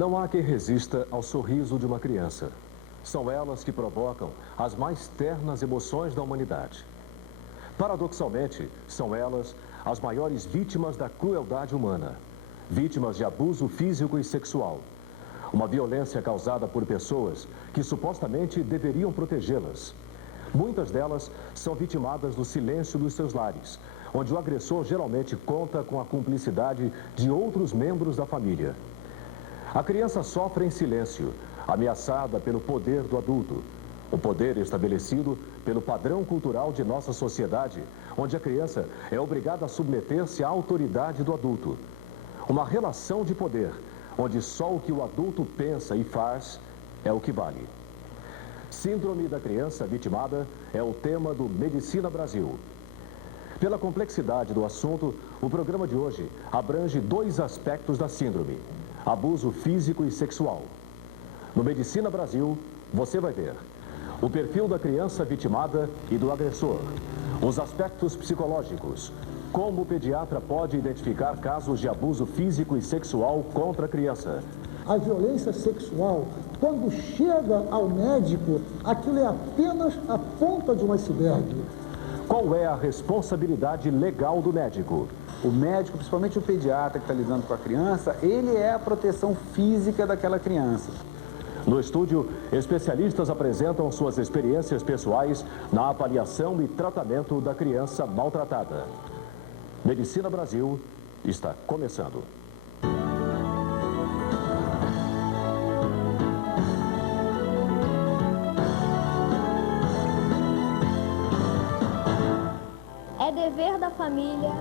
Não há quem resista ao sorriso de uma criança. São elas que provocam as mais ternas emoções da humanidade. Paradoxalmente, são elas as maiores vítimas da crueldade humana, vítimas de abuso físico e sexual. Uma violência causada por pessoas que supostamente deveriam protegê-las. Muitas delas são vitimadas do silêncio dos seus lares, onde o agressor geralmente conta com a cumplicidade de outros membros da família. A criança sofre em silêncio, ameaçada pelo poder do adulto. O poder estabelecido pelo padrão cultural de nossa sociedade, onde a criança é obrigada a submeter-se à autoridade do adulto. Uma relação de poder, onde só o que o adulto pensa e faz é o que vale. Síndrome da criança vitimada é o tema do Medicina Brasil. Pela complexidade do assunto, o programa de hoje abrange 2 aspectos da síndrome: abuso físico e sexual. No Medicina Brasil, você vai ver o perfil da criança vitimada e do agressor, os aspectos psicológicos, como o pediatra pode identificar casos de abuso físico e sexual contra a criança. A violência sexual, quando chega ao médico, aquilo é apenas a ponta de um iceberg. Qual é a responsabilidade legal do médico? O médico, principalmente o pediatra que está lidando com a criança, ele é a proteção física daquela criança. No estúdio, especialistas apresentam suas experiências pessoais na avaliação e tratamento da criança maltratada. Medicina Brasil está começando. É dever da família,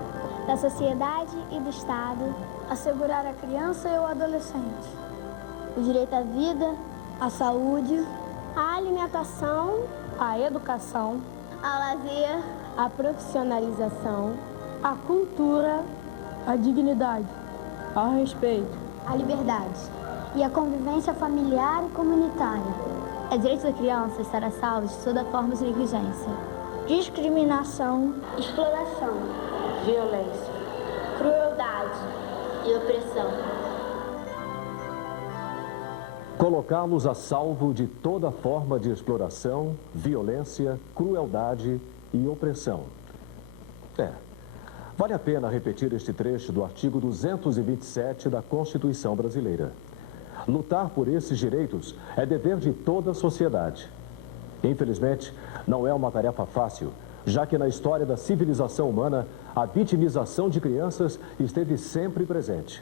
da sociedade e do Estado assegurar a criança e o adolescente o direito à vida, à saúde, à alimentação, à educação, ao lazer, à profissionalização, à cultura, à dignidade, ao respeito, à liberdade e à convivência familiar e comunitária. É direito da criança estar a salvo de toda forma de negligência, discriminação, exploração, violência, crueldade e opressão. Colocá-los a salvo de toda forma de exploração, violência, crueldade e opressão. Vale a pena repetir este trecho do artigo 227 da Constituição Brasileira. Lutar por esses direitos é dever de toda a sociedade. Infelizmente, não é uma tarefa fácil, já que na história da civilização humana, a vitimização de crianças esteve sempre presente.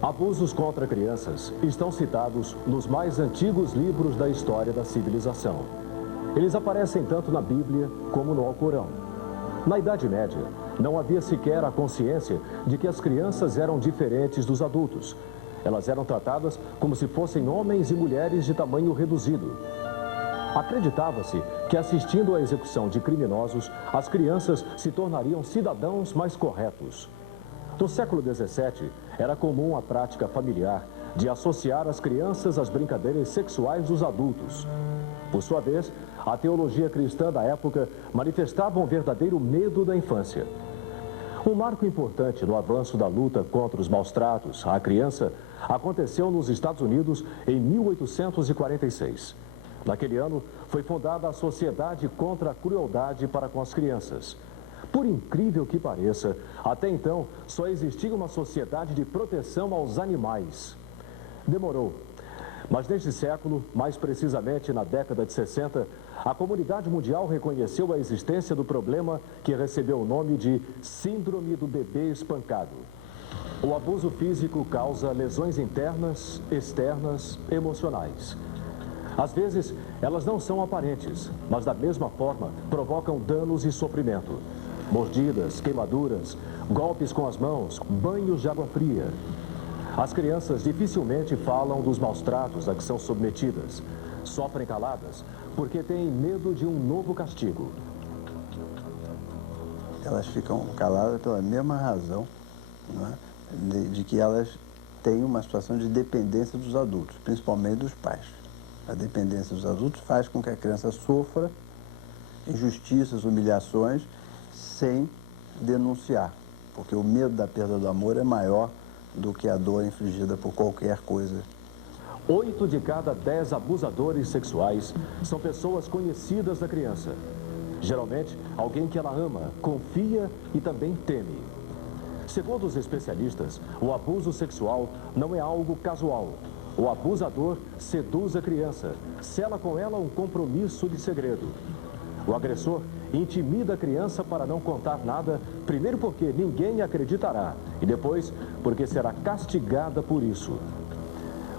Abusos contra crianças estão citados nos mais antigos livros da história da civilização. Eles aparecem tanto na Bíblia como no Alcorão. Na Idade Média, não havia sequer a consciência de que as crianças eram diferentes dos adultos. Elas eram tratadas como se fossem homens e mulheres de tamanho reduzido. Acreditava-se que, assistindo à execução de criminosos, as crianças se tornariam cidadãos mais corretos. No século XVII, era comum a prática familiar de associar as crianças às brincadeiras sexuais dos adultos. Por sua vez, a teologia cristã da época manifestava um verdadeiro medo da infância. Um marco importante no avanço da luta contra os maus-tratos à criança aconteceu nos Estados Unidos em 1846. Naquele ano, foi fundada a Sociedade contra a Crueldade para com as Crianças. Por incrível que pareça, até então só existia uma sociedade de proteção aos animais. Demorou, mas neste século, mais precisamente na década de 60, a comunidade mundial reconheceu a existência do problema que recebeu o nome de Síndrome do Bebê Espancado. O abuso físico causa lesões internas, externas, emocionais. Às vezes, elas não são aparentes, mas da mesma forma provocam danos e sofrimento. Mordidas, queimaduras, golpes com as mãos, banhos de água fria. As crianças dificilmente falam dos maus-tratos a que são submetidas. Sofrem caladas porque têm medo de um novo castigo. Elas ficam caladas pela mesma razão, não é? de que elas têm uma situação de dependência dos adultos, principalmente dos pais. A dependência dos adultos faz com que a criança sofra injustiças, humilhações, sem denunciar, porque o medo da perda do amor é maior do que a dor infligida por qualquer coisa 8 de cada 10 abusadores sexuais são pessoas conhecidas da criança. Geralmente, alguém que ela ama, confia e também teme. Segundo os especialistas, o abuso sexual não é algo casual. O abusador seduz a criança, sela com ela um compromisso de segredo. O agressor intimida a criança para não contar nada, primeiro porque ninguém acreditará e depois porque será castigada por isso.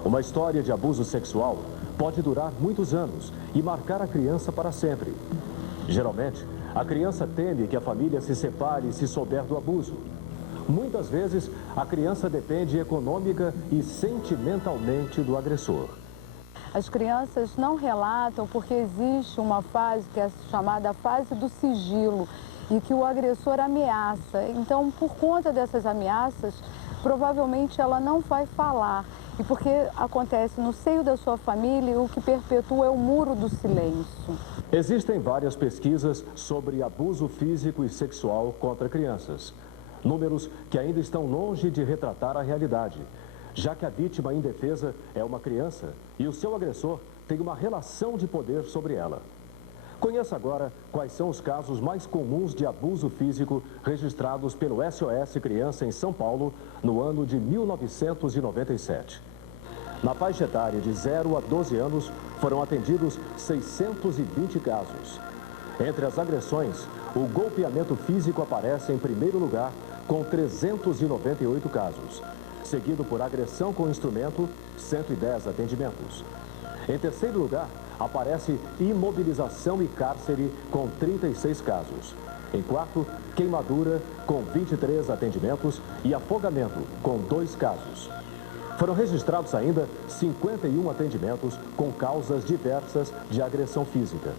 Uma história de abuso sexual pode durar muitos anos e marcar a criança para sempre. Geralmente, a criança teme que a família se separe se souber do abuso. Muitas vezes, a criança depende econômica e sentimentalmente do agressor. As crianças não relatam porque existe uma fase que é chamada fase do sigilo e que o agressor ameaça. Então, por conta dessas ameaças, provavelmente ela não vai falar. E porque acontece no seio da sua família, o que perpetua é o muro do silêncio. Existem várias pesquisas sobre abuso físico e sexual contra crianças. Números que ainda estão longe de retratar a realidade, já que a vítima indefesa é uma criança e o seu agressor tem uma relação de poder sobre ela. Conheça agora quais são os casos mais comuns de abuso físico registrados pelo SOS Criança em São Paulo no ano de 1997. Na faixa etária de 0 a 12 anos, foram atendidos 620 casos. Entre as agressões, o golpeamento físico aparece em primeiro lugar, com 398 casos, seguido por agressão com instrumento, 110 atendimentos. Em terceiro lugar, aparece imobilização e cárcere, com 36 casos. Em quarto, queimadura, com 23 atendimentos e afogamento, com 2 casos. Foram registrados ainda 51 atendimentos com causas diversas de agressão física.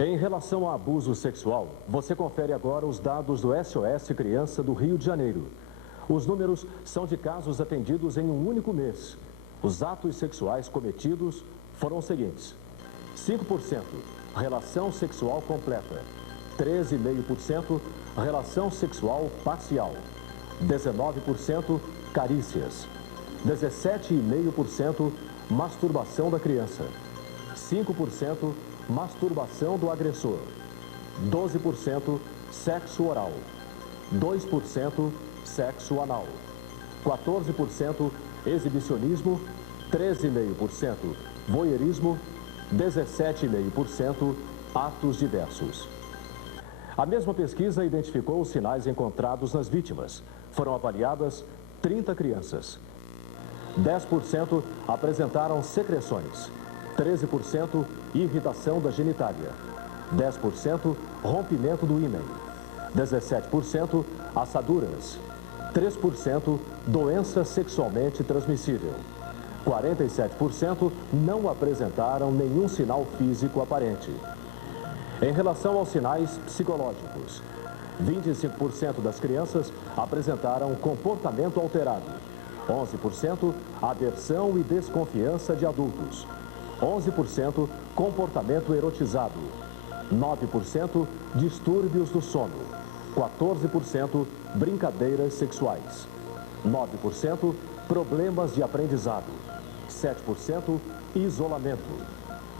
Em relação a abuso sexual, você confere agora os dados do SOS Criança do Rio de Janeiro. Os números são de casos atendidos em um único mês. Os atos sexuais cometidos foram os seguintes: 5% relação sexual completa, 13,5% relação sexual parcial, 19% carícias, 17,5% masturbação da criança, 5% masturbação do agressor, 12% sexo oral, 2% sexo anal, 14% exibicionismo, 13,5% voyeurismo, 17,5% atos diversos. A mesma pesquisa identificou os sinais encontrados nas vítimas. Foram avaliadas 30 crianças. 10% apresentaram secreções, 13% irritação da genitália, 10% rompimento do ímen, 17% assaduras, 3% doença sexualmente transmissível, 47% não apresentaram nenhum sinal físico aparente. Em relação aos sinais psicológicos, 25% das crianças apresentaram comportamento alterado, 11% aversão e desconfiança de adultos, 11% comportamento erotizado, 9% distúrbios do sono, 14% brincadeiras sexuais, 9% problemas de aprendizado, 7% isolamento,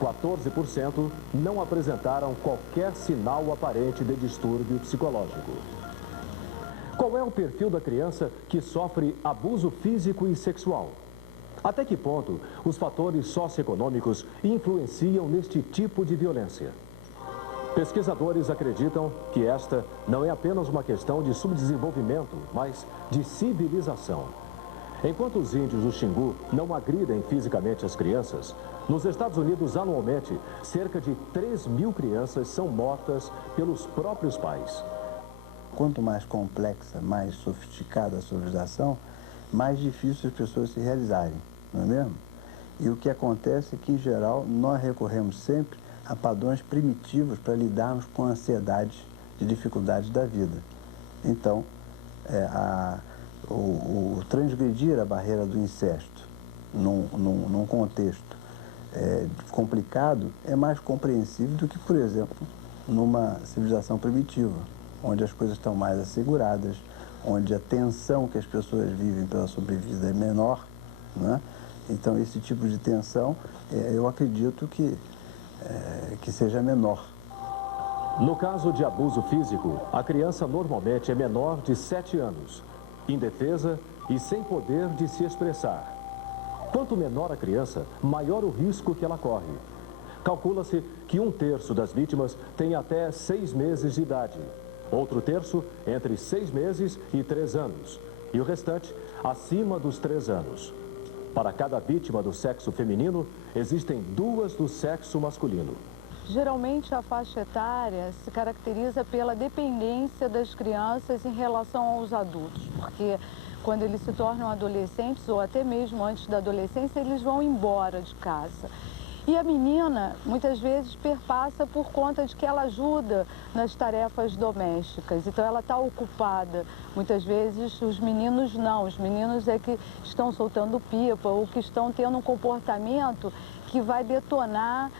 14% não apresentaram qualquer sinal aparente de distúrbio psicológico. Qual é o perfil da criança que sofre abuso físico e sexual? Até que ponto os fatores socioeconômicos influenciam neste tipo de violência? Pesquisadores acreditam que esta não é apenas uma questão de subdesenvolvimento, mas de civilização. Enquanto os índios do Xingu não agridem fisicamente as crianças, nos Estados Unidos, anualmente, cerca de 3.000 crianças são mortas pelos próprios pais. Quanto mais complexa, mais sofisticada a civilização, mais difícil as pessoas se realizarem, não é mesmo? E o que acontece é que, em geral, nós recorremos sempre a padrões primitivos para lidarmos com a ansiedade de dificuldades da vida. Então, o transgredir a barreira do incesto num contexto complicado é mais compreensível do que, por exemplo, numa civilização primitiva, onde as coisas estão mais asseguradas, onde a tensão que as pessoas vivem pela sobrevida é menor, né? Então, esse tipo de tensão, eu acredito que seja menor. No caso de abuso físico, a criança normalmente é menor de 7 anos, indefesa e sem poder de se expressar. Quanto menor a criança, maior o risco que ela corre. Calcula-se que 1/3 das vítimas tem até 6 meses de idade, outro terço entre 6 meses e 3 anos, e o restante acima dos 3 anos. Para cada vítima do sexo feminino, existem 2 do sexo masculino. Geralmente a faixa etária se caracteriza pela dependência das crianças em relação aos adultos, porque quando eles se tornam adolescentes ou até mesmo antes da adolescência, eles vão embora de casa. E a menina, muitas vezes, perpassa por conta de que ela ajuda nas tarefas domésticas. Então, ela está ocupada. Muitas vezes, os meninos não. Os meninos é que estão soltando pipa ou que estão tendo um comportamento que vai detonar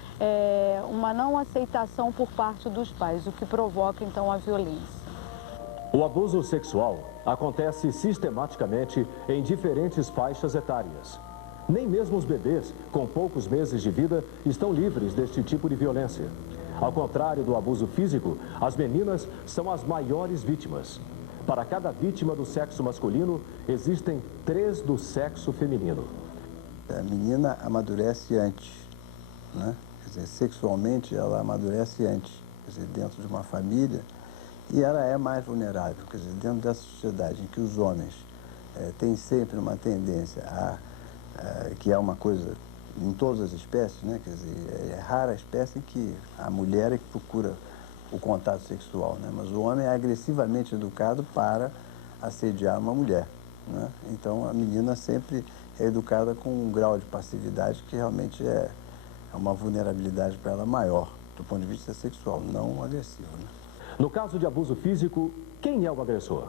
uma não aceitação por parte dos pais, o que provoca, então, a violência. O abuso sexual acontece sistematicamente em diferentes faixas etárias. Nem mesmo os bebês, com poucos meses de vida, estão livres deste tipo de violência. Ao contrário do abuso físico, as meninas são as maiores vítimas. Para cada vítima do sexo masculino, existem 3 do sexo feminino. A menina amadurece antes, né? Quer dizer, sexualmente ela amadurece antes, quer dizer, dentro de uma família, e ela é mais vulnerável, quer dizer, dentro dessa sociedade em que os homens têm sempre uma tendência que é uma coisa em todas as espécies, né? Quer dizer, é rara a espécie em que a mulher é que procura o contato sexual, né? Mas o homem é agressivamente educado para assediar uma mulher, né? Então a menina sempre é educada com um grau de passividade que realmente é uma vulnerabilidade para ela maior, do ponto de vista sexual, não agressivo, né? No caso de abuso físico, quem é o agressor?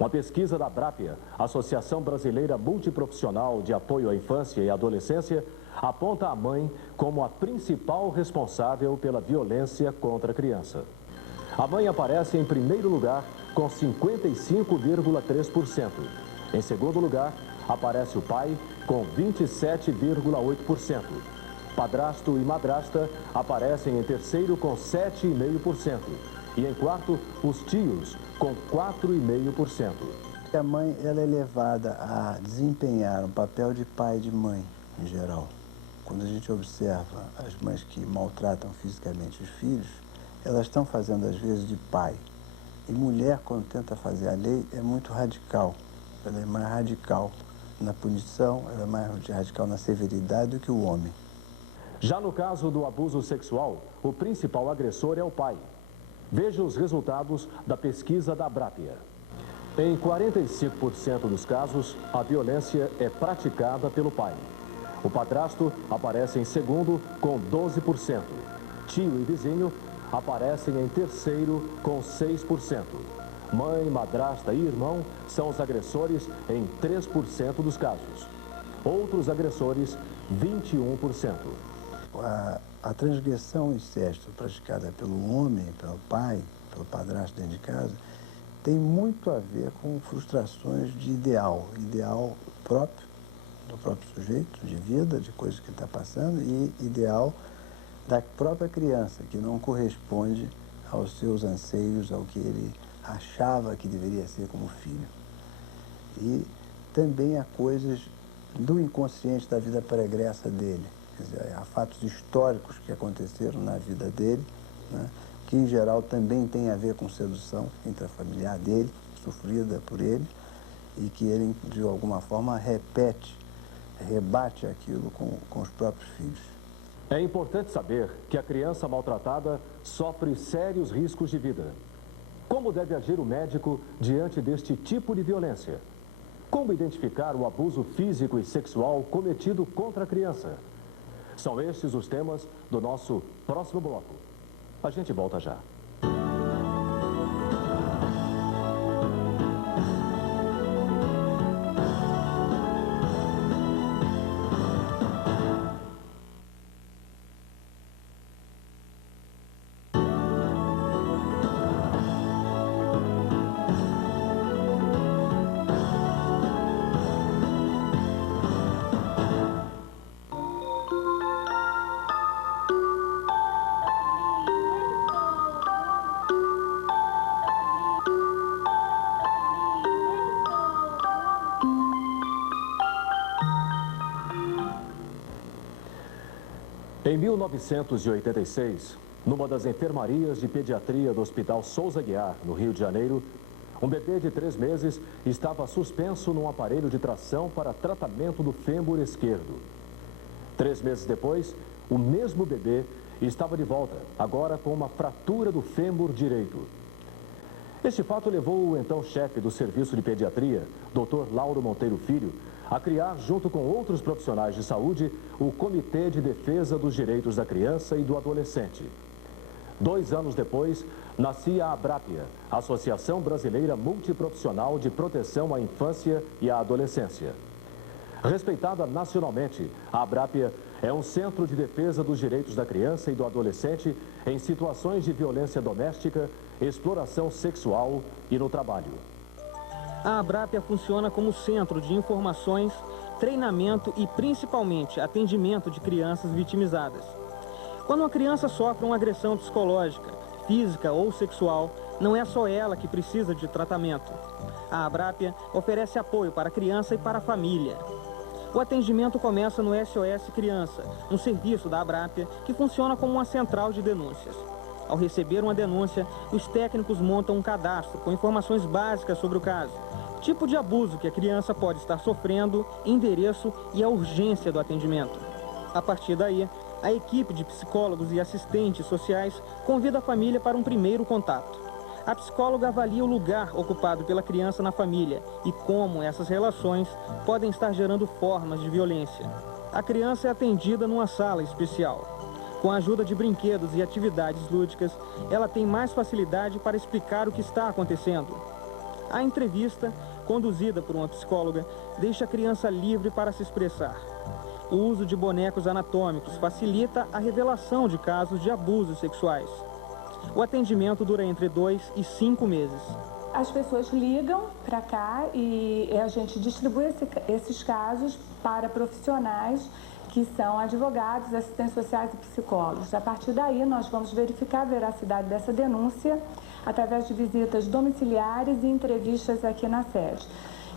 Uma pesquisa da Abrapia, Associação Brasileira Multiprofissional de Apoio à Infância e Adolescência, aponta a mãe como a principal responsável pela violência contra a criança. A mãe aparece em primeiro lugar com 55,3%. Em segundo lugar, aparece o pai com 27,8%. Padrasto e madrasta aparecem em terceiro com 7,5%. E em quarto, os tios com 4,5%. A mãe ela é levada a desempenhar um papel de pai e de mãe, em geral. Quando a gente observa as mães que maltratam fisicamente os filhos, elas estão fazendo às vezes de pai. E mulher, quando tenta fazer a lei, é muito radical. Ela é mais radical na punição, ela é mais radical na severidade do que o homem. Já no caso do abuso sexual, o principal agressor é o pai. Veja os resultados da pesquisa da Abrapia. Em 45% dos casos, a violência é praticada pelo pai. O padrasto aparece em segundo, com 12%. Tio e vizinho aparecem em terceiro, com 6%. Mãe, madrasta e irmão são os agressores em 3% dos casos. Outros agressores, 21%. A transgressão ao incesto praticada pelo homem, pelo pai, pelo padrasto dentro de casa, tem muito a ver com frustrações de ideal próprio, do próprio sujeito, de vida, de coisas que ele está passando, e ideal da própria criança, que não corresponde aos seus anseios, ao que ele achava que deveria ser como filho. E também há coisas do inconsciente da vida pregressa dele. Quer dizer, há fatos históricos que aconteceram na vida dele, né, que em geral também tem a ver com sedução intrafamiliar dele, sofrida por ele, e que ele, de alguma forma, rebate aquilo com os próprios filhos. É importante saber que a criança maltratada sofre sérios riscos de vida. Como deve agir o médico diante deste tipo de violência? Como identificar o abuso físico e sexual cometido contra a criança? São estes os temas do nosso próximo bloco. A gente volta já. Em 1986, numa das enfermarias de pediatria do Hospital Souza Aguiar, no Rio de Janeiro, um bebê de 3 meses estava suspenso num aparelho de tração para tratamento do fêmur esquerdo. 3 meses depois, o mesmo bebê estava de volta, agora com uma fratura do fêmur direito. Este fato levou o então chefe do Serviço de Pediatria, Dr. Lauro Monteiro Filho, a criar, junto com outros profissionais de saúde, o Comitê de Defesa dos Direitos da Criança e do Adolescente. 2 anos depois, nascia a Abrápia, Associação Brasileira Multiprofissional de Proteção à Infância e à Adolescência. Respeitada nacionalmente, a Abrápia é um centro de defesa dos direitos da criança e do adolescente em situações de violência doméstica, exploração sexual e no trabalho. A Abrápia funciona como centro de informações, treinamento e, principalmente, atendimento de crianças vitimizadas. Quando uma criança sofre uma agressão psicológica, física ou sexual, não é só ela que precisa de tratamento. A Abrápia oferece apoio para a criança e para a família. O atendimento começa no SOS Criança, um serviço da Abrápia que funciona como uma central de denúncias. Ao receber uma denúncia, os técnicos montam um cadastro com informações básicas sobre o caso, tipo de abuso que a criança pode estar sofrendo, endereço e a urgência do atendimento. A partir daí, a equipe de psicólogos e assistentes sociais convida a família para um primeiro contato. A psicóloga avalia o lugar ocupado pela criança na família e como essas relações podem estar gerando formas de violência. A criança é atendida numa sala especial. Com a ajuda de brinquedos e atividades lúdicas, ela tem mais facilidade para explicar o que está acontecendo. A entrevista, conduzida por uma psicóloga, deixa a criança livre para se expressar. O uso de bonecos anatômicos facilita a revelação de casos de abusos sexuais. O atendimento dura entre 2 e 5 meses. As pessoas ligam para cá e a gente distribui esses casos para profissionais que são advogados, assistentes sociais e psicólogos. A partir daí, nós vamos verificar a veracidade dessa denúncia através de visitas domiciliares e entrevistas aqui na sede.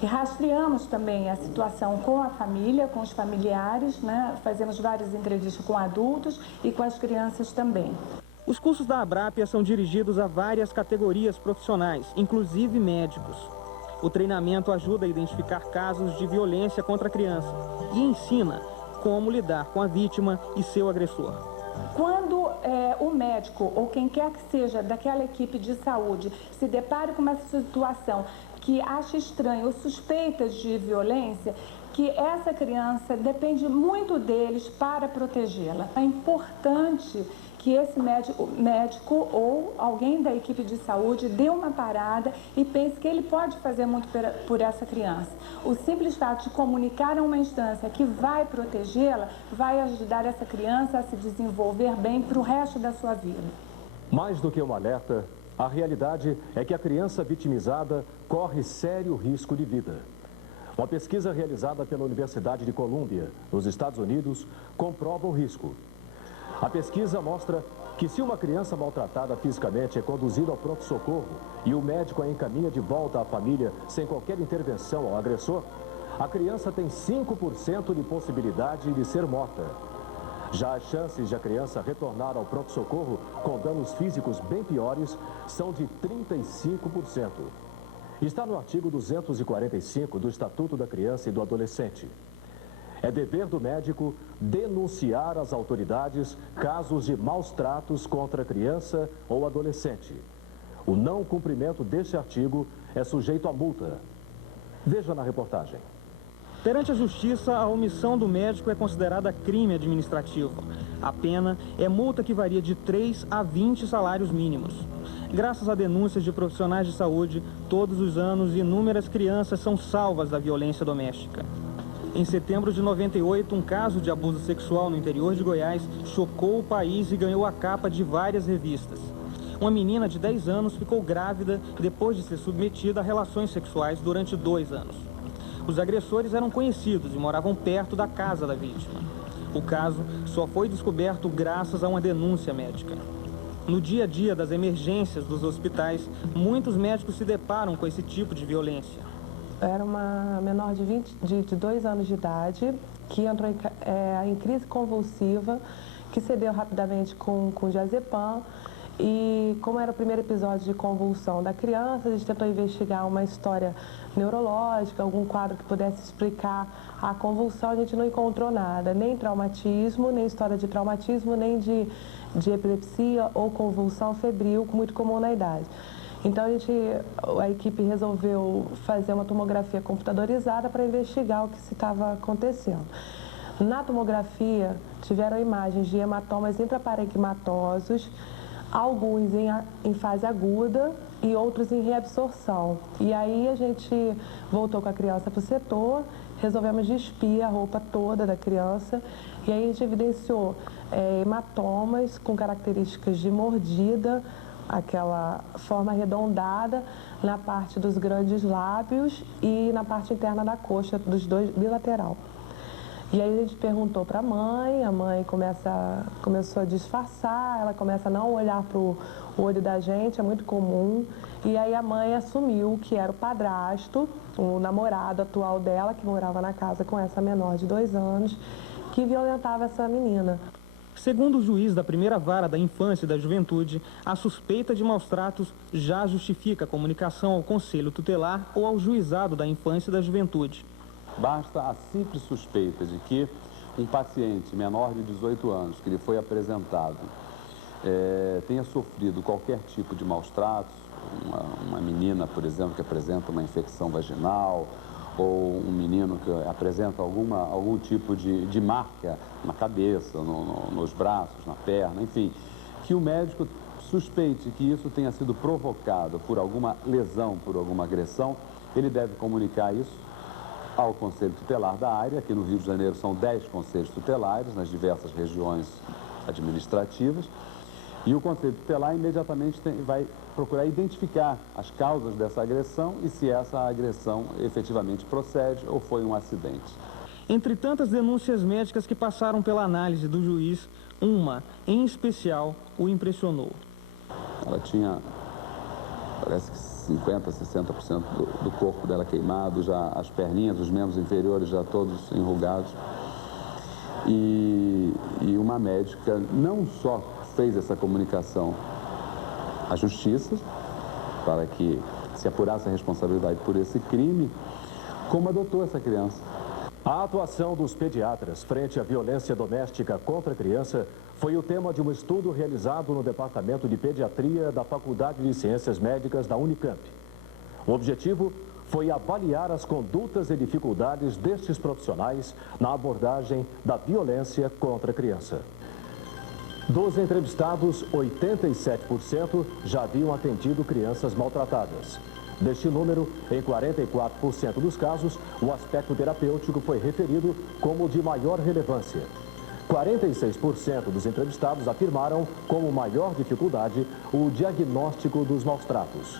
E rastreamos também a situação com a família, com os familiares, né? Fazemos várias entrevistas com adultos e com as crianças também. Os cursos da Abrápia são dirigidos a várias categorias profissionais, inclusive médicos. O treinamento ajuda a identificar casos de violência contra a criança e ensina como lidar com a vítima e seu agressor. Quando o médico ou quem quer que seja daquela equipe de saúde se depare com uma situação que acha estranho ou suspeitas de violência, que essa criança depende muito deles para protegê-la. É importante que esse médico ou alguém da equipe de saúde dê uma parada e pense que ele pode fazer muito por essa criança. O simples fato de comunicar a uma instância que vai protegê-la vai ajudar essa criança a se desenvolver bem para o resto da sua vida. Mais do que um alerta, a realidade é que a criança vitimizada corre sério risco de vida. Uma pesquisa realizada pela Universidade de Colômbia, nos Estados Unidos, comprova o risco. A pesquisa mostra que se uma criança maltratada fisicamente é conduzida ao pronto-socorro e o médico a encaminha de volta à família sem qualquer intervenção ao agressor, a criança tem 5% de possibilidade de ser morta. Já as chances de a criança retornar ao pronto-socorro com danos físicos bem piores são de 35%. Está no artigo 245 do Estatuto da Criança e do Adolescente. É dever do médico denunciar às autoridades casos de maus tratos contra a criança ou adolescente. O não cumprimento deste artigo é sujeito a multa. Veja na reportagem. Perante a justiça, a omissão do médico é considerada crime administrativo. A pena é multa que varia de 3 a 20 salários mínimos. Graças a denúncias de profissionais de saúde, todos os anos inúmeras crianças são salvas da violência doméstica. Em setembro de 98, um caso de abuso sexual no interior de Goiás chocou o país e ganhou a capa de várias revistas. Uma menina de 10 anos ficou grávida depois de ser submetida a relações sexuais durante 2 anos. Os agressores eram conhecidos e moravam perto da casa da vítima. O caso só foi descoberto graças a uma denúncia médica. No dia a dia das emergências dos hospitais, muitos médicos se deparam com esse tipo de violência. Era uma menor de 2 anos de idade que entrou em crise convulsiva, que cedeu rapidamente com diazepam. E como era o primeiro episódio de convulsão da criança, a gente tentou investigar uma história neurológica, algum quadro que pudesse explicar a convulsão. A gente não encontrou nada, nem traumatismo, nem história de traumatismo, nem de epilepsia ou convulsão febril, muito comum na idade. Então a equipe resolveu fazer uma tomografia computadorizada para investigar o que se estava acontecendo. Na tomografia tiveram imagens de hematomas intraparenquimatosos, alguns em fase aguda e outros em reabsorção. E aí a gente voltou com a criança para o setor, resolvemos despir a roupa toda da criança e aí a gente evidenciou hematomas com características de mordida, aquela forma arredondada na parte dos grandes lábios e na parte interna da coxa, dos dois, bilateral. E aí a gente perguntou para a mãe começou a disfarçar, ela começa a não olhar para o olho da gente, é muito comum. E aí a mãe assumiu que era o padrasto, o namorado atual dela, que morava na casa com essa menor de 2 anos, que violentava essa menina. Segundo o juiz da primeira vara da infância e da juventude, a suspeita de maus-tratos já justifica a comunicação ao conselho tutelar ou ao juizado da infância e da juventude. Basta a simples suspeita de que um paciente menor de 18 anos que lhe foi apresentado tenha sofrido qualquer tipo de maus-tratos, uma menina, por exemplo, que apresenta uma infecção vaginal, ou um menino que apresenta algum tipo de marca na cabeça, nos braços, na perna, enfim, que o médico suspeite que isso tenha sido provocado por alguma lesão, por alguma agressão, ele deve comunicar isso ao Conselho Tutelar da área. Aqui no Rio de Janeiro são 10 conselhos tutelares nas diversas regiões administrativas. E o Conselho Tutelar imediatamente vai procurar identificar as causas dessa agressão e se essa agressão efetivamente procede ou foi um acidente. Entre tantas denúncias médicas que passaram pela análise do juiz, uma, em especial, o impressionou. Ela tinha, parece que 50%, 60% do corpo dela queimado, já as perninhas, os membros inferiores já todos enrugados. E uma médica não só fez essa comunicação à justiça, para que se apurasse a responsabilidade por esse crime, como adotou essa criança. A atuação dos pediatras frente à violência doméstica contra a criança foi o tema de um estudo realizado no Departamento de Pediatria da Faculdade de Ciências Médicas da Unicamp. O objetivo foi avaliar as condutas e dificuldades destes profissionais na abordagem da violência contra a criança. Dos entrevistados, 87% já haviam atendido crianças maltratadas. Deste número, em 44% dos casos, o aspecto terapêutico foi referido como de maior relevância. 46% dos entrevistados afirmaram como maior dificuldade o diagnóstico dos maus-tratos.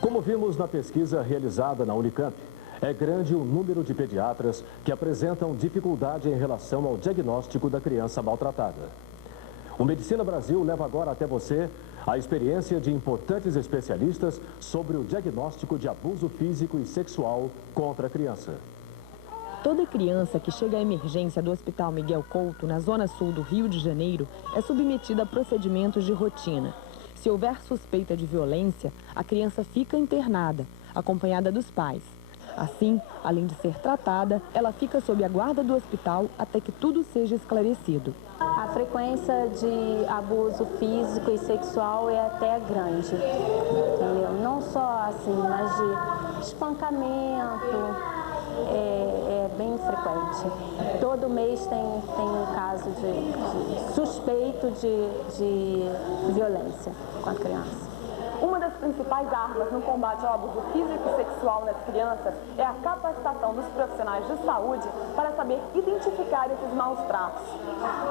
Como vimos na pesquisa realizada na Unicamp, é grande o número de pediatras que apresentam dificuldade em relação ao diagnóstico da criança maltratada. O Medicina Brasil leva agora até você a experiência de importantes especialistas sobre o diagnóstico de abuso físico e sexual contra a criança. Toda criança que chega à emergência do Hospital Miguel Couto, na zona sul do Rio de Janeiro, é submetida a procedimentos de rotina. Se houver suspeita de violência, a criança fica internada, acompanhada dos pais. Assim, além de ser tratada, ela fica sob a guarda do hospital até que tudo seja esclarecido. A frequência de abuso físico e sexual é até grande, entendeu? Não só assim, mas de espancamento, é bem frequente. Todo mês tem um caso de suspeito de violência com a criança. Uma das principais armas no combate ao abuso físico e sexual nas crianças é a capacitação dos profissionais de saúde para saber identificar esses maus tratos.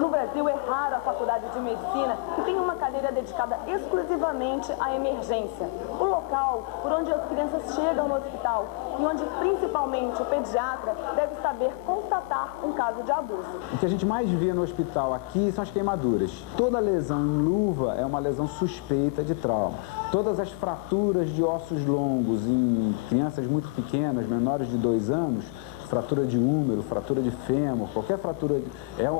No Brasil, é raro a faculdade de medicina que tenha uma cadeira dedicada exclusivamente à emergência, o local por onde as crianças chegam no hospital e onde principalmente o pediatra deve saber constatar um caso de abuso. O que a gente mais vê no hospital aqui são as queimaduras. Toda lesão em luva é uma lesão suspeita de trauma. Todas as fraturas de ossos longos em crianças muito pequenas, menores de 2 anos, fratura de úmero, fratura de fêmur, qualquer fratura,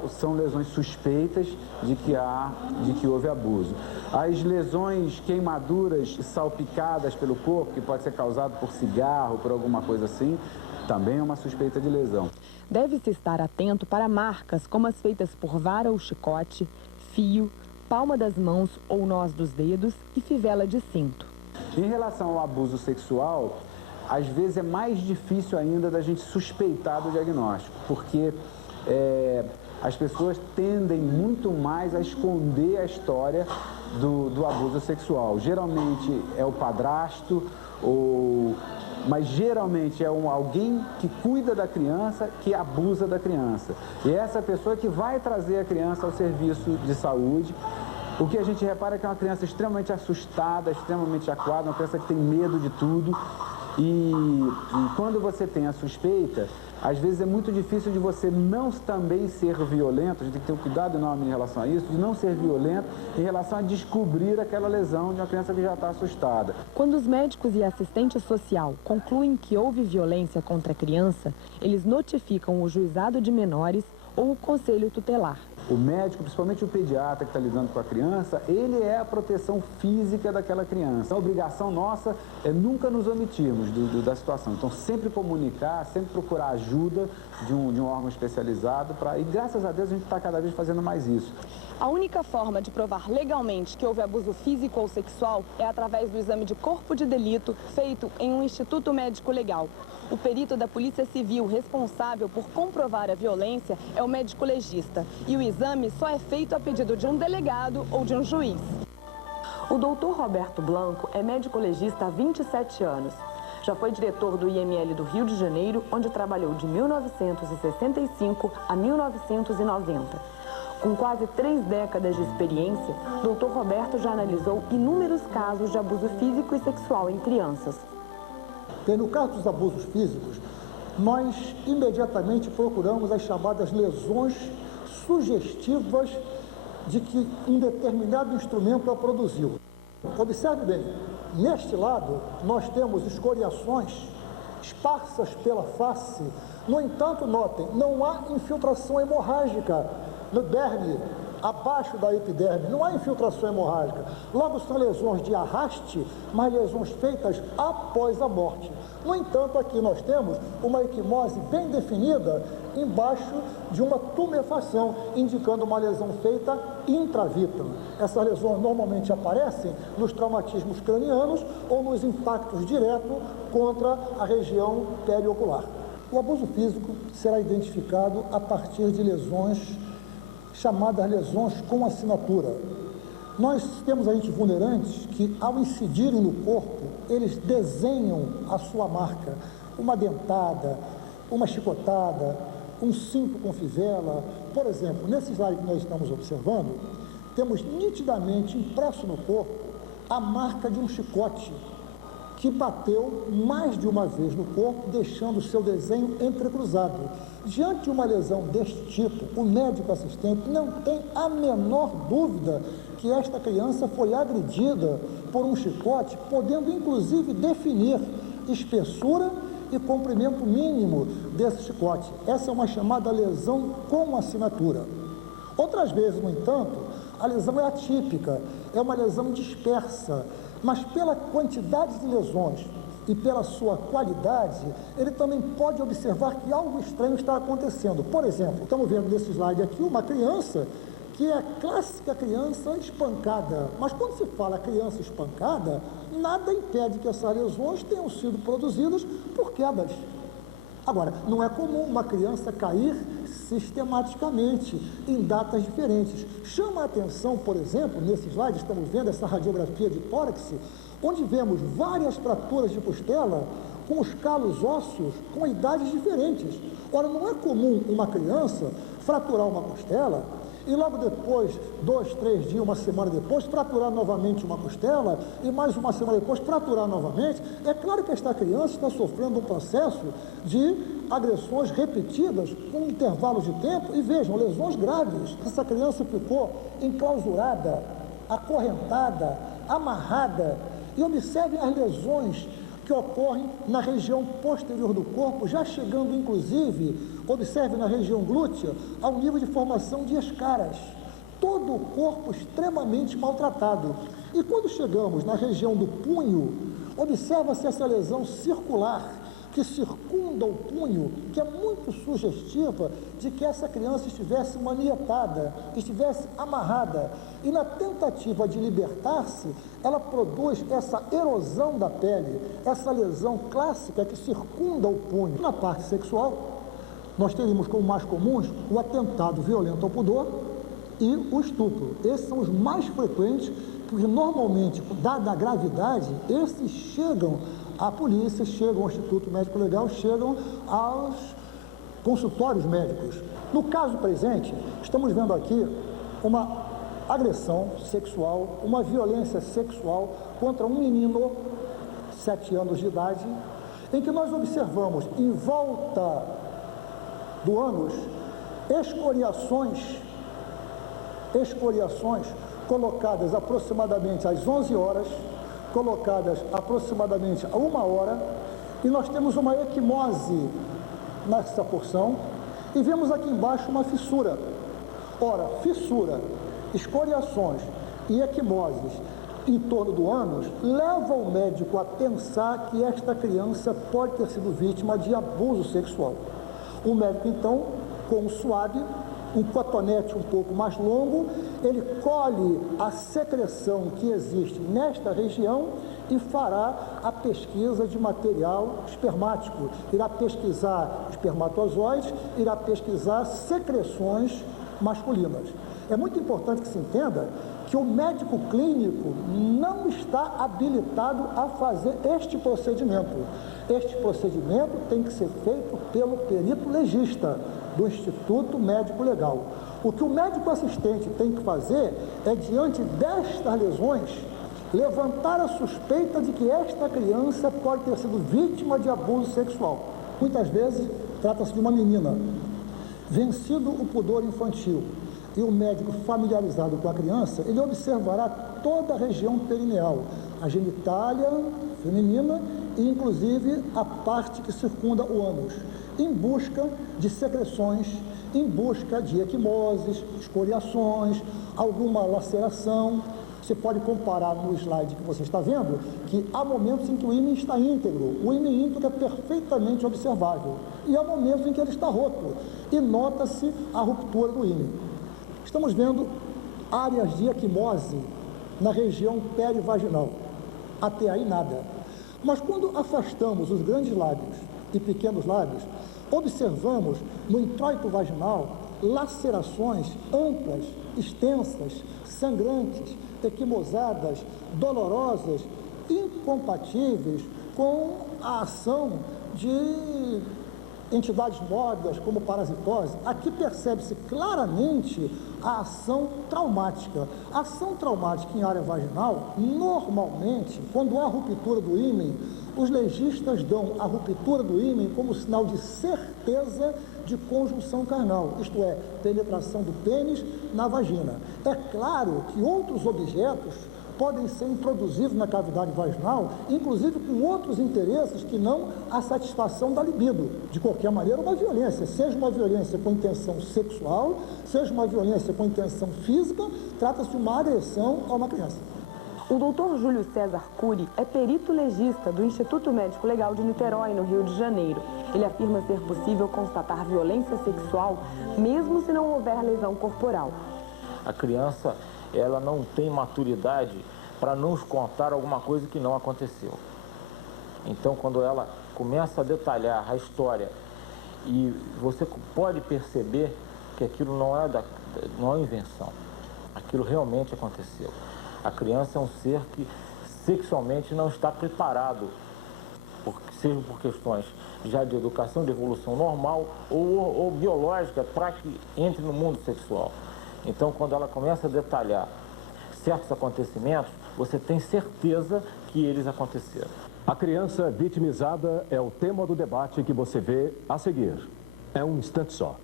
são lesões suspeitas de que houve abuso. As lesões, queimaduras salpicadas pelo corpo, que pode ser causado por cigarro, por alguma coisa assim, também é uma suspeita de lesão. Deve-se estar atento para marcas como as feitas por vara ou chicote, fio, palma das mãos ou nós dos dedos e fivela de cinto. Em relação ao abuso sexual, às vezes é mais difícil ainda da gente suspeitar do diagnóstico, porque as pessoas tendem muito mais a esconder a história do abuso sexual. Geralmente é o padrasto, mas geralmente é alguém que cuida da criança, que abusa da criança. E essa pessoa que vai trazer a criança ao serviço de saúde. O que a gente repara é que é uma criança extremamente assustada, extremamente acuada, uma criança que tem medo de tudo. E quando você tem a suspeita, às vezes é muito difícil de você não também ser violento, a gente tem que ter um cuidado enorme em relação a isso, de não ser violento em relação a descobrir aquela lesão de uma criança que já está assustada. Quando os médicos e assistente social concluem que houve violência contra a criança, eles notificam o juizado de menores ou o conselho tutelar. O médico, principalmente o pediatra que está lidando com a criança, ele é a proteção física daquela criança. A obrigação nossa é nunca nos omitirmos da situação. Então, sempre comunicar, sempre procurar ajuda de um órgão especializado. E graças a Deus a gente está cada vez fazendo mais isso. A única forma de provar legalmente que houve abuso físico ou sexual é através do exame de corpo de delito feito em um instituto médico legal. O perito da Polícia Civil responsável por comprovar a violência é o médico legista. E o exame só é feito a pedido de um delegado ou de um juiz. O doutor Roberto Blanco é médico legista há 27 anos. Já foi diretor do IML do Rio de Janeiro, onde trabalhou de 1965 a 1990. Com quase 3 décadas de experiência, doutor Roberto já analisou inúmeros casos de abuso físico e sexual em crianças. No caso dos abusos físicos, nós imediatamente procuramos as chamadas lesões sugestivas de que um determinado instrumento a produziu. Observe bem, neste lado nós temos escoriações esparsas pela face. No entanto, notem, não há infiltração hemorrágica no derme, abaixo da epiderme, não há infiltração hemorrágica. Logo, são lesões de arraste, mas lesões feitas após a morte. No entanto, aqui nós temos uma equimose bem definida embaixo de uma tumefação, indicando uma lesão feita intravítrea. Essas lesões normalmente aparecem nos traumatismos cranianos ou nos impactos diretos contra a região periocular. O abuso físico será identificado a partir de lesões chamadas lesões com assinatura. Nós temos agentes vulnerantes que, ao incidirem no corpo, eles desenham a sua marca. Uma dentada, uma chicotada, um cinto com fivela. Por exemplo, nesse slide que nós estamos observando, temos nitidamente impresso no corpo a marca de um chicote que bateu mais de uma vez no corpo, deixando o seu desenho entrecruzado. Diante de uma lesão deste tipo, o médico assistente não tem a menor dúvida que esta criança foi agredida por um chicote, podendo inclusive definir espessura e comprimento mínimo desse chicote. Essa é uma chamada lesão com assinatura. Outras vezes, no entanto, a lesão é atípica, é uma lesão dispersa, mas pela quantidade de lesões e pela sua qualidade, ele também pode observar que algo estranho está acontecendo. Por exemplo, estamos vendo nesse slide aqui uma criança que é a clássica criança espancada. Mas quando se fala criança espancada, nada impede que essas lesões tenham sido produzidas por quedas. Agora, não é comum uma criança cair sistematicamente em datas diferentes. Chama a atenção, por exemplo, nesse slide, estamos vendo essa radiografia de tórax, onde vemos várias fraturas de costela com os calos ósseos com idades diferentes. Ora, não é comum uma criança fraturar uma costela e logo depois, 2, 3 dias, uma semana depois, fraturar novamente uma costela e mais uma semana depois fraturar novamente. É claro que esta criança está sofrendo um processo de agressões repetidas com intervalos de tempo e vejam, lesões graves. Essa criança ficou enclausurada, acorrentada, amarrada e observem as lesões que ocorrem na região posterior do corpo, já chegando inclusive, observe na região glútea, ao nível de formação de escaras. Todo o corpo extremamente maltratado. E quando chegamos na região do punho, observa-se essa lesão circular que circunda o punho, que é muito sugestiva de que essa criança estivesse manietada, estivesse amarrada. E na tentativa de libertar-se, ela produz essa erosão da pele, essa lesão clássica que circunda o punho. Na parte sexual, nós teríamos como mais comuns o atentado violento ao pudor e o estupro. Esses são os mais frequentes, porque normalmente, dada a gravidade, esses chegam à polícia, chegam ao Instituto Médico Legal, chegam aos consultórios médicos. No caso presente, estamos vendo aqui uma agressão sexual, uma violência sexual contra um menino de 7 anos de idade, em que nós observamos em volta do ânus escoriações colocadas aproximadamente às 11 horas, colocadas aproximadamente a 1 hora, e nós temos uma equimose nessa porção, e vemos aqui embaixo uma fissura. Ora, fissura, escoriações e equimoses em torno do ânus levam o médico a pensar que esta criança pode ter sido vítima de abuso sexual. O médico, então, com um suave, um cotonete um pouco mais longo, ele colhe a secreção que existe nesta região e fará a pesquisa de material espermático. Irá pesquisar espermatozoides, irá pesquisar secreções masculinas. É muito importante que se entenda que o médico clínico não está habilitado a fazer este procedimento. Este procedimento tem que ser feito pelo perito legista do Instituto Médico Legal. O que o médico assistente tem que fazer é, diante destas lesões, levantar a suspeita de que esta criança pode ter sido vítima de abuso sexual. Muitas vezes trata-se de uma menina. Vencido o pudor infantil e o médico familiarizado com a criança, ele observará toda a região perineal, a genitália feminina e inclusive a parte que circunda o ânus, em busca de secreções, em busca de equimoses, escoriações, alguma laceração. Você pode comparar no slide que você está vendo, que há momentos em que o ímã está íntegro, o ímã íntegro é perfeitamente observável, e há momentos em que ele está roto, e nota-se a ruptura do ímã. Estamos vendo áreas de equimose na região perivaginal, até aí nada. Mas quando afastamos os grandes lábios e pequenos lábios, observamos no introito vaginal lacerações amplas, extensas, sangrantes, equimosadas, dolorosas, incompatíveis com a ação de entidades mórbidas como parasitose. Aqui percebe-se claramente a ação traumática. A ação traumática em área vaginal, normalmente, quando há ruptura do ímen, os legistas dão a ruptura do ímen como sinal de certeza de conjunção carnal, isto é, penetração do pênis na vagina. É claro que outros objetos podem ser introduzidos na cavidade vaginal, inclusive com outros interesses que não a satisfação da libido. De qualquer maneira, uma violência, seja uma violência com intenção sexual, seja uma violência com intenção física, trata-se de uma agressão a uma criança. O doutor Júlio César Cury é perito legista do Instituto Médico Legal de Niterói, no Rio de Janeiro. Ele afirma ser possível constatar violência sexual, mesmo se não houver lesão corporal. A criança, ela não tem maturidade para nos contar alguma coisa que não aconteceu. Então, quando ela começa a detalhar a história e você pode perceber que aquilo não é invenção, aquilo realmente aconteceu. A criança é um ser que sexualmente não está preparado, seja por questões já de educação, de evolução normal ou biológica, para que entre no mundo sexual. Então, quando ela começa a detalhar certos acontecimentos, você tem certeza que eles aconteceram. A criança vitimizada é o tema do debate que você vê a seguir. É um instante só.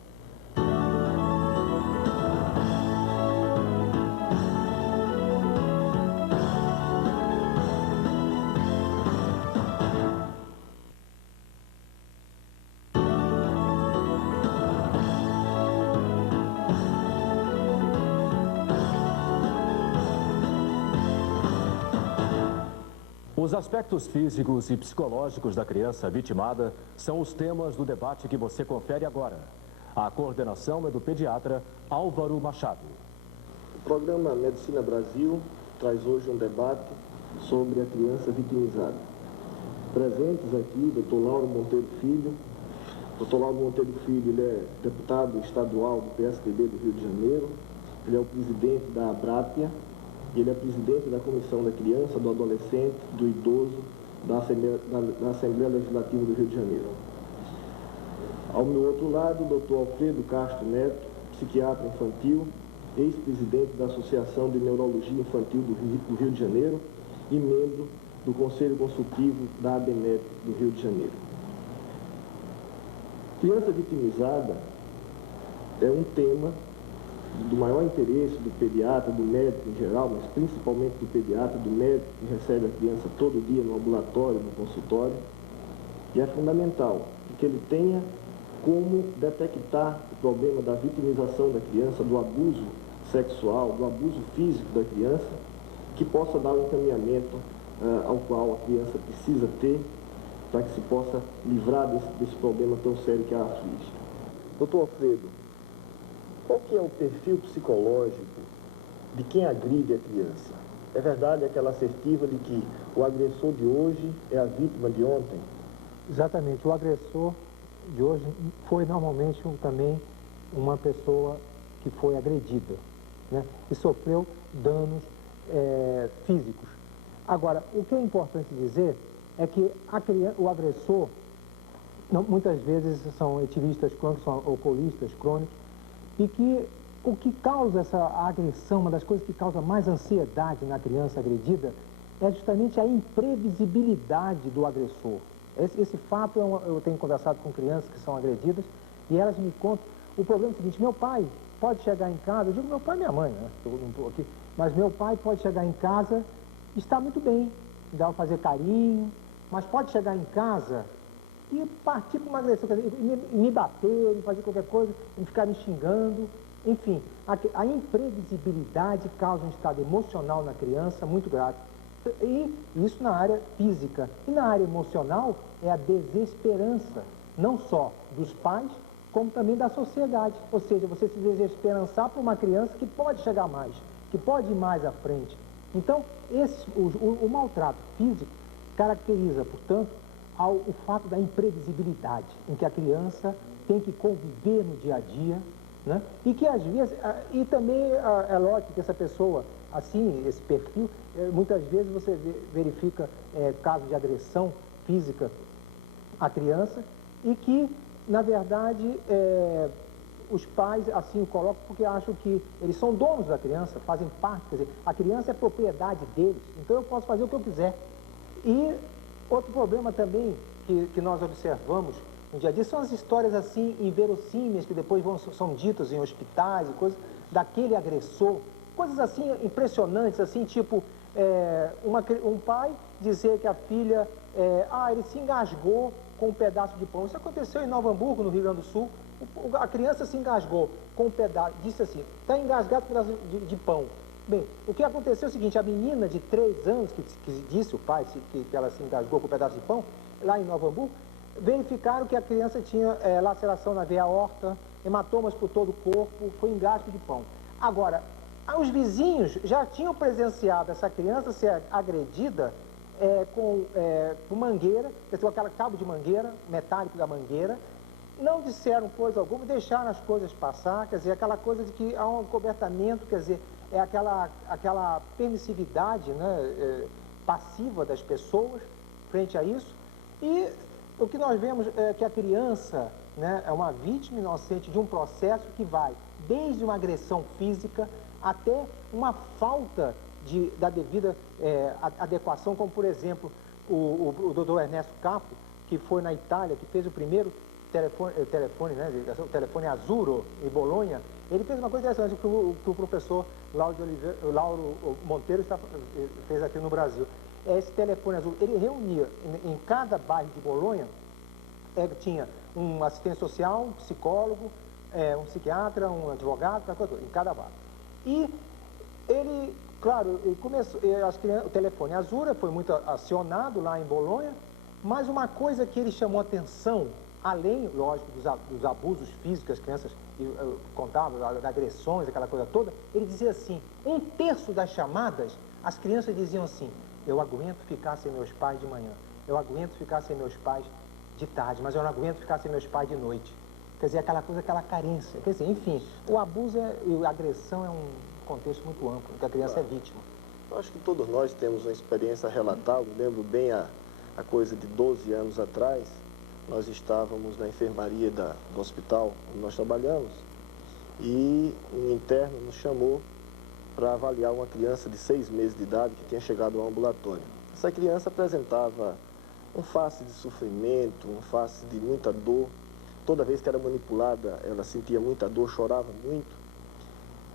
Os aspectos físicos e psicológicos da criança vitimada são os temas do debate que você confere agora. A coordenação é do pediatra Álvaro Machado. O programa Medicina Brasil traz hoje um debate sobre a criança vitimizada. Presentes aqui, Dr. Lauro Monteiro Filho. Dr. Lauro Monteiro Filho, ele é deputado estadual do PSDB do Rio de Janeiro. Ele é o presidente da Abrápia. Ele é presidente da Comissão da Criança, do Adolescente, do Idoso, da Assembleia Legislativa do Rio de Janeiro. Ao meu outro lado, o Dr. Alfredo Castro Neto, psiquiatra infantil, ex-presidente da Associação de Neurologia Infantil do Rio de Janeiro e membro do Conselho Consultivo da ABNET do Rio de Janeiro. Criança vitimizada é um tema do maior interesse do pediatra, do médico em geral, mas principalmente do pediatra, do médico que recebe a criança todo dia no ambulatório, no consultório. E é fundamental que ele tenha como detectar o problema da vitimização da criança, do abuso sexual, do abuso físico da criança, que possa dar um encaminhamento ao qual a criança precisa ter para que se possa livrar desse problema tão sério que a aflige. Doutor Alfredo, qual que é o perfil psicológico de quem agride a criança? É verdade aquela assertiva de que o agressor de hoje é a vítima de ontem? Exatamente. O agressor de hoje foi normalmente também uma pessoa que foi agredida, né? E sofreu danos físicos. Agora, o que é importante dizer é que o agressor, muitas vezes são etilistas crônicos, são alcoolistas crônicos, e que o que causa essa agressão, uma das coisas que causa mais ansiedade na criança agredida, é justamente a imprevisibilidade do agressor. Esse fato, eu tenho conversado com crianças que são agredidas, e elas me contam, o problema é o seguinte: meu pai pode chegar em casa, eu digo meu pai e minha mãe, né? Eu não estou aqui, mas meu pai pode chegar em casa, está muito bem, dá para fazer carinho, mas pode chegar em casa e partir para uma agressão, quer dizer, me bater, me fazer qualquer coisa, me ficar me xingando, enfim. A imprevisibilidade causa um estado emocional na criança muito grave. E isso na área física. E na área emocional é a desesperança, não só dos pais, como também da sociedade. Ou seja, você se desesperançar por uma criança que pode chegar mais, que pode ir mais à frente. Então, o maltrato físico caracteriza, portanto, o fato da imprevisibilidade, em que a criança tem que conviver no dia a dia, né? E que às vezes, e também é lógico que essa pessoa, assim, esse perfil, muitas vezes você verifica casos de agressão física à criança e que, na verdade, os pais assim o colocam porque acham que eles são donos da criança, fazem parte, quer dizer, a criança é propriedade deles, então eu posso fazer o que eu quiser. E outro problema também que nós observamos no dia a dia são as histórias assim inverossímeis que depois são ditas em hospitais e coisas daquele agressor, coisas assim impressionantes, assim tipo um pai dizer que a filha ele se engasgou com um pedaço de pão. Isso aconteceu em Novo Hamburgo, no Rio Grande do Sul. A criança se engasgou com um pedaço, disse assim, está engasgado com um pedaço de pão. Bem, o que aconteceu é o seguinte: a menina de 3 anos, que disse o pai que ela se engasgou com um pedaço de pão, lá em Novo Hamburgo, verificaram que a criança tinha laceração na veia aorta, hematomas por todo o corpo, foi engasgo de pão. Agora, os vizinhos já tinham presenciado essa criança ser agredida com mangueira, com aquele cabo de mangueira, metálico da mangueira, não disseram coisa alguma, deixaram as coisas passar, quer dizer, aquela coisa de que há um acobertamento, quer dizer, é aquela permissividade, né, passiva das pessoas frente a isso. E o que nós vemos é que a criança, né, é uma vítima inocente de um processo que vai desde uma agressão física até uma falta da devida adequação, como por exemplo o doutor Ernesto Capo, que foi na Itália, que fez o primeiro o telefone Azzurro em Bolonha. Ele fez uma coisa interessante que o professor Lauro Monteiro fez aqui no Brasil. Esse telefone azul, ele reunia em cada bairro de Bolonha, tinha um assistente social, um psicólogo, um psiquiatra, um advogado, em cada bairro. E ele Claro, e começou, o telefone azul foi muito acionado lá em Bolonha, mas uma coisa que ele chamou atenção, além, lógico, dos abusos físicos que as crianças contavam, das agressões, aquela coisa toda, ele dizia assim, 1/3 das chamadas, as crianças diziam assim, eu aguento ficar sem meus pais de manhã, eu aguento ficar sem meus pais de tarde, mas eu não aguento ficar sem meus pais de noite. Quer dizer, aquela coisa, aquela carência. Quer dizer, enfim, o abuso e a agressão é um contexto muito amplo, em que a criança é vítima. Eu acho que todos nós temos uma experiência relatável. Lembro bem a coisa de 12 anos atrás, nós estávamos na enfermaria do hospital onde nós trabalhamos e um interno nos chamou para avaliar uma criança de 6 meses de idade que tinha chegado ao ambulatório. Essa criança apresentava um face de sofrimento, um face de muita dor. Toda vez que era manipulada, ela sentia muita dor, chorava muito.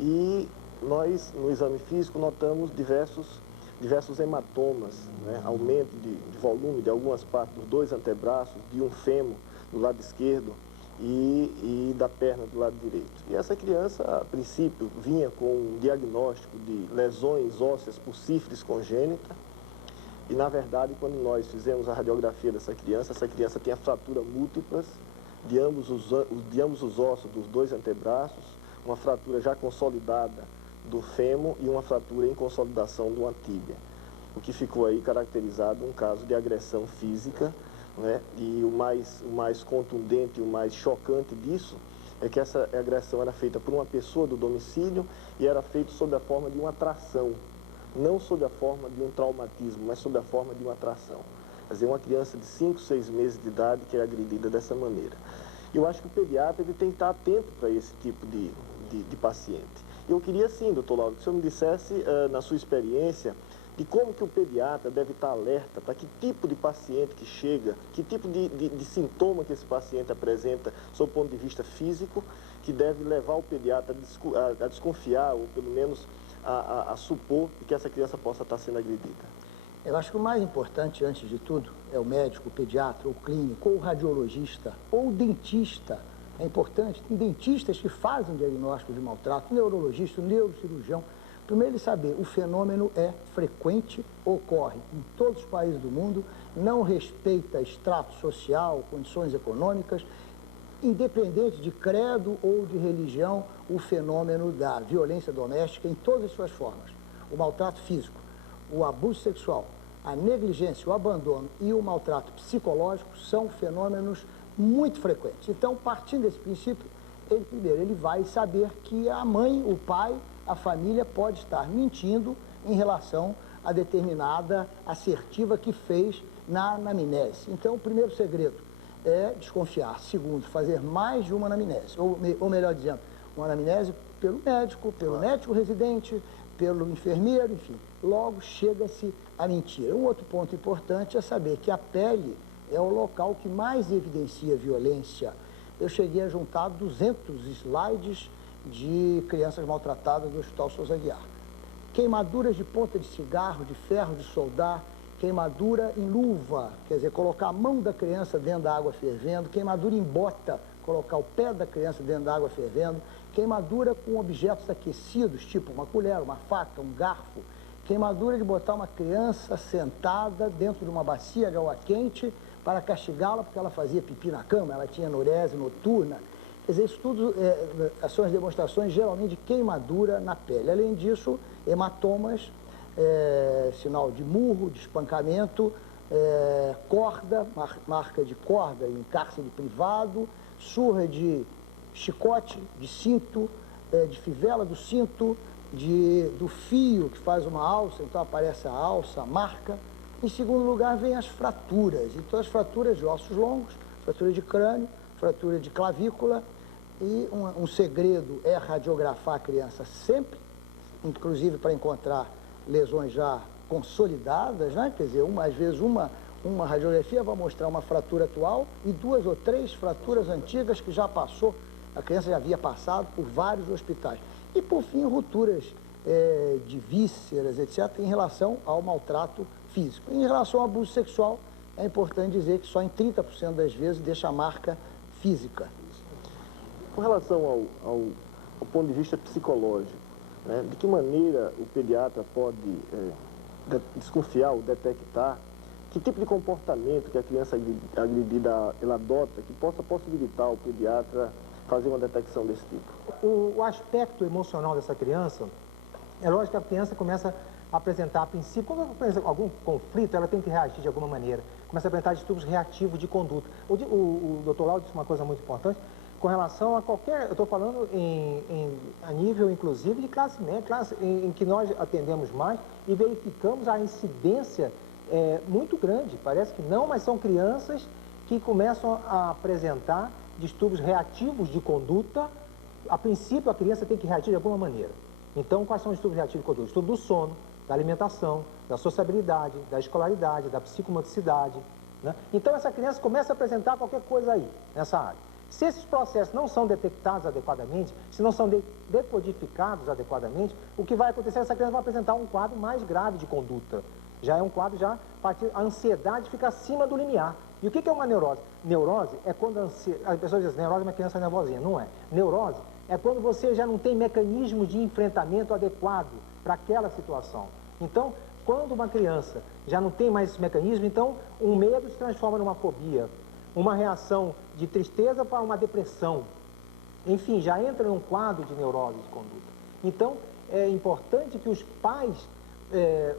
E nós, no exame físico, notamos diversos hematomas, né? Aumento de volume de algumas partes dos 2 antebraços, de um fêmur do lado esquerdo e da perna do lado direito. E essa criança, a princípio, vinha com um diagnóstico de lesões ósseas por sífilis congênita. E, na verdade, quando nós fizemos a radiografia dessa criança, essa criança tinha fraturas múltiplas de ambos os ossos dos 2 antebraços, uma fratura já consolidada do fêmur e uma fratura em consolidação de uma tíbia. O que ficou aí caracterizado um caso de agressão física, né? E o mais contundente, o mais chocante disso é que essa agressão era feita por uma pessoa do domicílio e era feita sob a forma de uma atração, não sob a forma de um traumatismo, mas sob a forma de uma atração. Quer dizer, uma criança de 5, 6 meses de idade que é agredida dessa maneira. Eu acho que o pediatra ele tem que estar atento para esse tipo de paciente. Eu queria sim, doutor Lauro, que o senhor me dissesse, na sua experiência, de como que o pediatra deve estar alerta para que tipo de paciente que chega, que tipo de sintoma que esse paciente apresenta, sob o ponto de vista físico, que deve levar o pediatra a desconfiar, ou pelo menos a supor que essa criança possa estar sendo agredida. Eu acho que o mais importante, antes de tudo, é o médico, o pediatra, o clínico, ou o radiologista, ou o dentista. É importante, tem dentistas que fazem diagnóstico de maltrato, neurologista, neurocirurgião. Primeiro, ele saber, o fenômeno é frequente, ocorre em todos os países do mundo, não respeita extrato social, condições econômicas, independente de credo ou de religião, o fenômeno da violência doméstica em todas as suas formas. O maltrato físico, o abuso sexual, a negligência, o abandono e o maltrato psicológico são fenômenos muito frequentes. Então, partindo desse princípio, ele vai saber que a mãe, o pai, a família pode estar mentindo em relação a determinada assertiva que fez na anamnese. Então, o primeiro segredo é desconfiar. Segundo, fazer mais de uma anamnese, ou melhor dizendo, uma anamnese pelo médico residente, pelo enfermeiro, enfim. Logo chega-se à mentira. Um outro ponto importante é saber que a pele é o local que mais evidencia violência. Eu cheguei a juntar 200 slides de crianças maltratadas do Hospital Souza Aguiar. Queimaduras de ponta de cigarro, de ferro de soldar, queimadura em luva, quer dizer, colocar a mão da criança dentro da água fervendo, queimadura em bota, colocar o pé da criança dentro da água fervendo, queimadura com objetos aquecidos, tipo uma colher, uma faca, um garfo, queimadura de botar uma criança sentada dentro de uma bacia de água quente para castigá-la porque ela fazia pipi na cama, ela tinha enurese noturna. Quer dizer, isso tudo são as demonstrações geralmente de queimadura na pele. Além disso, hematomas, sinal de murro, de espancamento, corda, marca de corda em cárcere privado, surra de chicote, de cinto, de fivela do cinto, do fio que faz uma alça, então aparece a alça, a marca. Em segundo lugar, vem as fraturas. Então, as fraturas de ossos longos, fratura de crânio, fratura de clavícula. E um segredo é radiografar a criança sempre, inclusive para encontrar lesões já consolidadas, né? Quer dizer, às vezes uma radiografia vai mostrar uma fratura atual e 2 ou 3 fraturas antigas que já passou, a criança já havia passado por vários hospitais. E, por fim, rupturas de vísceras, etc., em relação ao maltrato físico. Em relação ao abuso sexual, é importante dizer que só em 30% das vezes deixa a marca física. Com relação ao ponto de vista psicológico, né? De que maneira o pediatra pode desconfiar ou detectar que tipo de comportamento que a criança agredida ela adota que possa possibilitar o pediatra fazer uma detecção desse tipo? O aspecto emocional dessa criança, é lógico que a criança começa a apresentar, a princípio, quando apresenta algum conflito, ela tem que reagir de alguma maneira. Começa a apresentar distúrbios reativos de conduta. O doutor Lauro disse uma coisa muito importante, com relação a qualquer, eu estou falando a nível, inclusive, de classe média, em que nós atendemos mais e verificamos a incidência muito grande. Parece que não, mas são crianças que começam a apresentar distúrbios reativos de conduta. A princípio, a criança tem que reagir de alguma maneira. Então, quais são os distúrbios reativos de conduta? Distúrbio do sono, da alimentação, da sociabilidade, da escolaridade, da psicomotricidade, né? Então, essa criança começa a apresentar qualquer coisa aí, nessa área. Se esses processos não são detectados adequadamente, se não são decodificados adequadamente, o que vai acontecer é que essa criança vai apresentar um quadro mais grave de conduta. Já é um quadro, a ansiedade fica acima do limiar. E o que é uma neurose? Neurose é quando as pessoas dizem, neurose é uma criança nervosinha. Não é. Neurose é quando você já não tem mecanismo de enfrentamento adequado para aquela situação. Então, quando uma criança já não tem mais esse mecanismo, então um medo se transforma numa fobia, uma reação de tristeza para uma depressão. Enfim, já entra num quadro de neurose de conduta. Então, é importante que os pais,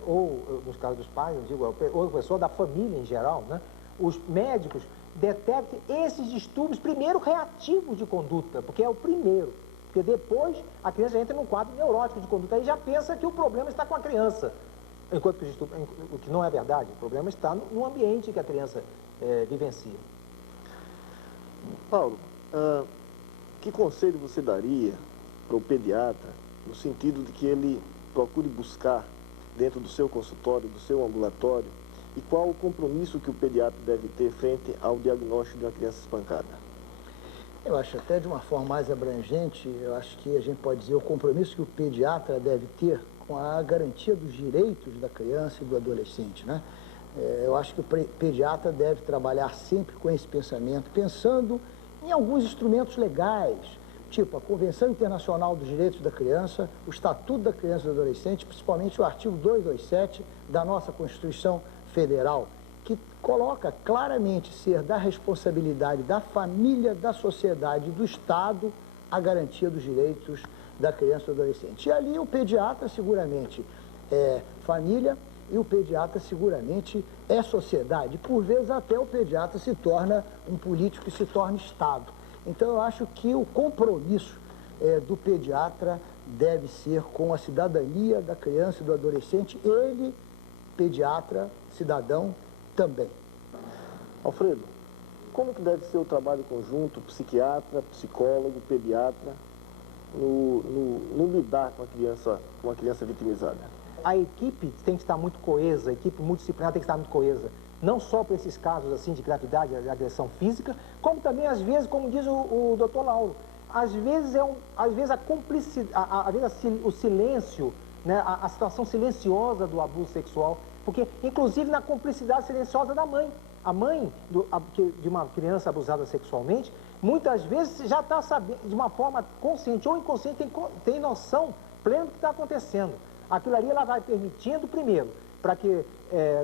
ou nos casos dos pais, eu digo, ou a pessoa da família em geral, né, os médicos detectem esses distúrbios, primeiro reativos de conduta, porque é o primeiro. Porque depois a criança entra num quadro neurótico de conduta, aí já pensa que o problema está com a criança. Enquanto que o que não é verdade, o problema está no ambiente que a criança vivencia. Paulo, que conselho você daria para o pediatra no sentido de que ele procure buscar dentro do seu consultório, do seu ambulatório, e qual o compromisso que o pediatra deve ter frente ao diagnóstico de uma criança espancada? Eu acho até de uma forma mais abrangente, eu acho que a gente pode dizer o compromisso que o pediatra deve ter com a garantia dos direitos da criança e do adolescente, né? Eu acho que o pediatra deve trabalhar sempre com esse pensamento, pensando em alguns instrumentos legais, tipo a Convenção Internacional dos Direitos da Criança, o Estatuto da Criança e do Adolescente, principalmente o artigo 227 da nossa Constituição Federal, que coloca claramente ser da responsabilidade da família, da sociedade e do Estado a garantia dos direitos da criança e do adolescente. E ali o pediatra seguramente é família e o pediatra seguramente é sociedade. Por vezes até o pediatra se torna um político e se torna Estado. Então eu acho que o compromisso do pediatra deve ser com a cidadania da criança e do adolescente, ele, pediatra, cidadão, também. Alfredo, como que deve ser o trabalho conjunto, psiquiatra, psicólogo, pediatra, no lidar com a criança vitimizada? A equipe tem que estar muito coesa, a equipe multidisciplinar tem que estar muito coesa, não só para esses casos assim de gravidade, de agressão física, como também às vezes, como diz o doutor Lauro, às vezes a cumplicidade, às vezes o silêncio, né, a situação silenciosa do abuso sexual, porque inclusive na cumplicidade silenciosa da mãe. A mãe de uma criança abusada sexualmente, muitas vezes já está sabendo, de uma forma consciente ou inconsciente, tem noção plena do que está acontecendo. Aquilo ali ela vai permitindo, primeiro, para que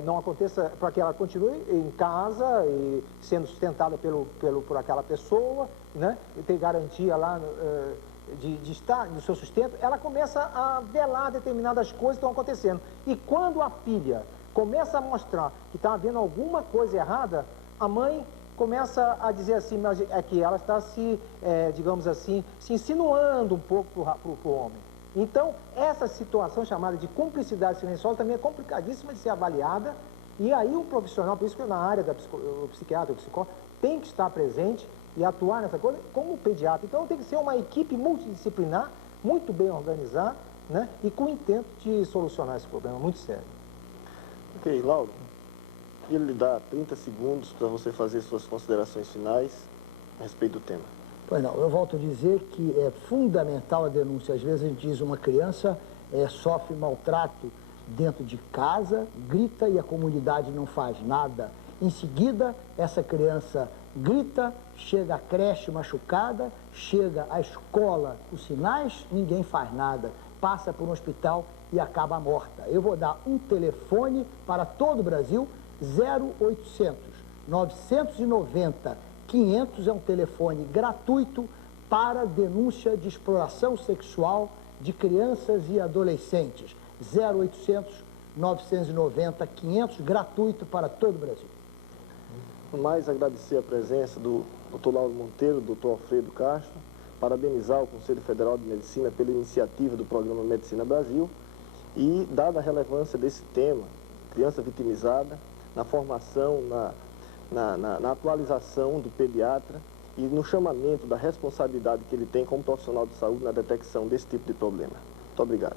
não aconteça, para que ela continue em casa e sendo sustentada por aquela pessoa, né, e ter garantia lá de estar, do seu sustento, ela começa a velar determinadas coisas que estão acontecendo. E quando a filha começa a mostrar que está havendo alguma coisa errada, a mãe começa a dizer assim, é que ela está digamos assim, se insinuando um pouco para o homem. Então, essa situação chamada de cumplicidade silenciosa também é complicadíssima de ser avaliada, e aí o profissional, por isso que na área o psiquiatra, o psicólogo, tem que estar presente e atuar nessa coisa como pediatra. Então, tem que ser uma equipe multidisciplinar, muito bem organizada, né, e com o intento de solucionar esse problema muito sério. Ok, Lauro, queria lhe dar 30 segundos para você fazer suas considerações finais a respeito do tema. Pois não, eu volto a dizer que é fundamental a denúncia. Às vezes a gente diz uma criança sofre maltrato dentro de casa, grita e a comunidade não faz nada. Em seguida, essa criança grita, chega à creche machucada, chega à escola com sinais, ninguém faz nada. passa por um hospital e acaba morta. Eu vou dar um telefone para todo o Brasil, 0800 990 500 é um telefone gratuito para denúncia de exploração sexual de crianças e adolescentes. 0800 990 500, gratuito para todo o Brasil. Mais agradecer a presença do Dr. Lauro Monteiro, do Dr. Alfredo Castro, parabenizar o Conselho Federal de Medicina pela iniciativa do Programa Medicina Brasil e, dada a relevância desse tema, criança vitimizada, na formação, na atualização do pediatra e no chamamento da responsabilidade que ele tem como profissional de saúde na detecção desse tipo de problema. Muito obrigado.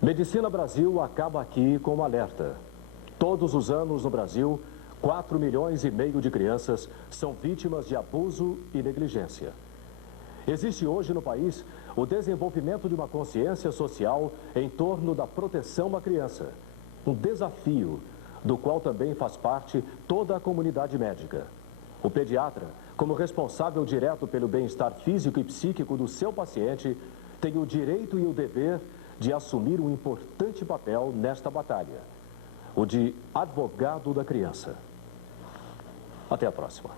Medicina Brasil acaba aqui com um alerta. Todos os anos no Brasil, 4,5 milhões de crianças são vítimas de abuso e negligência. Existe hoje no país o desenvolvimento de uma consciência social em torno da proteção à criança. Um desafio do qual também faz parte toda a comunidade médica. O pediatra, como responsável direto pelo bem-estar físico e psíquico do seu paciente, tem o direito e o dever de assumir um importante papel nesta batalha, o de advogado da criança. Até a próxima.